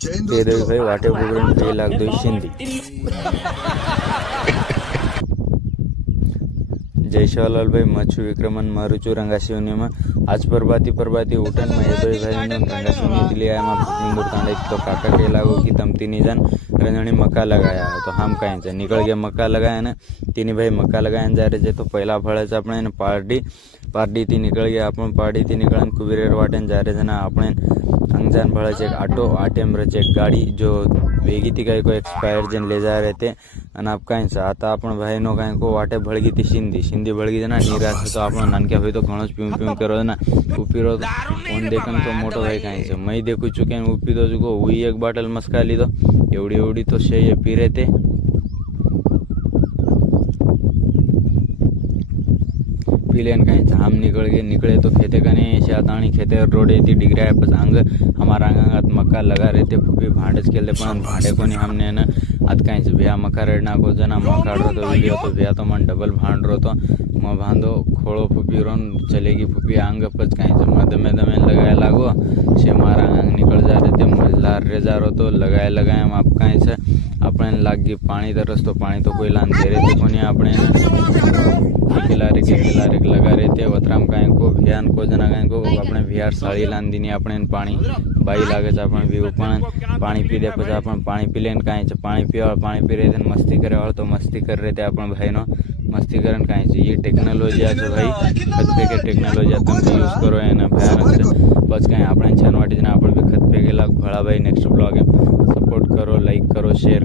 તે દઈ ભાઈ વાટે પકડીને ભાઈ લાગ દો સિંધી जय शिवलाल भाई मच्छु विक्रमन मरुचु रंगाशिवनी में आज प्रभाती उठन में ये भाई रंगाशिवनी दिल्ली आया इंदूर तांडे तो काका के लागो कि तम तीनी जन रंजनी मक्का लगाया तो हम कहीं से निकल गया मक्का लगाया ने तीनी भाई मक्का लगाया जा रहे तो पहला फल है अपने पार्टी थी निकल गया अपन पार्टी थी निकल कुबेर वाटे जा रहे थे अपने अंगजान फल है ऑटो आटेम रहे गाड़ी जो वेगी थी कहीं को एक्सपायर जन ले जा रहे थे અને આપ કાંઈ છે आता अपन भाई नो कहीं को वाटे भड़गी थी सिंधी भड़गी ना नीरा तो आप नानक्या हुई तो घणो पीऊ करो ना उपीरो फोन देखन तो मोटो भाई कहीं से मैं देखू चुके उपी तो चुको हुई एक बाटल मस्का लीधो एवड़ी तो से ये पी रहे थे पी लेन कहीं हम निकले तो खेते कने शाताणी खेते रोडे थी डिगरा अंग हमारा अंग मक्का लगा रहे थे फूफी भांडे खेलते भांडे को नहीं हमने ना आज कहीं से भैया मक्का रेडना को जना मक्का रो तो वीडियो तो भैया तो मन डबल भांड रो तो मैं बांधो खोड़ो फूफी रोन चलेगी फूफी अंग पच कहीं से मैं दमे लगाए लागो से मारा अंग निकल जा रहे थे मजलार रे जा रो तो लगाए हम आप कहीं से अपने लाग गई पानी तरस तो पानी तो कोई लान दे रहे थे कोनी अपने किलारे लगा रहे थे वतराम कहीं को भियान को जना कहीं को अपने बिहार साड़ी लान दी अपने पानी बाई लागे अपन भी पानी पी दे पचा अपन पानी पी लेन कहीं पानी पी रहे थे मस्ती करे वाले तो मस्ती कर रहे थे अपन भाई नो मस्ती करन कहीं ये टेक्नोलॉजी आज भाई खत पे के टेक्नोलॉजी तुम भी यूज करो है ना भयानक से बस कहीं अपने छनवाटी जना अपन भी खत पे के लाग भड़ा भाई नेक्स्ट ब्लॉग सपोर्ट करो लाइक करो शेयर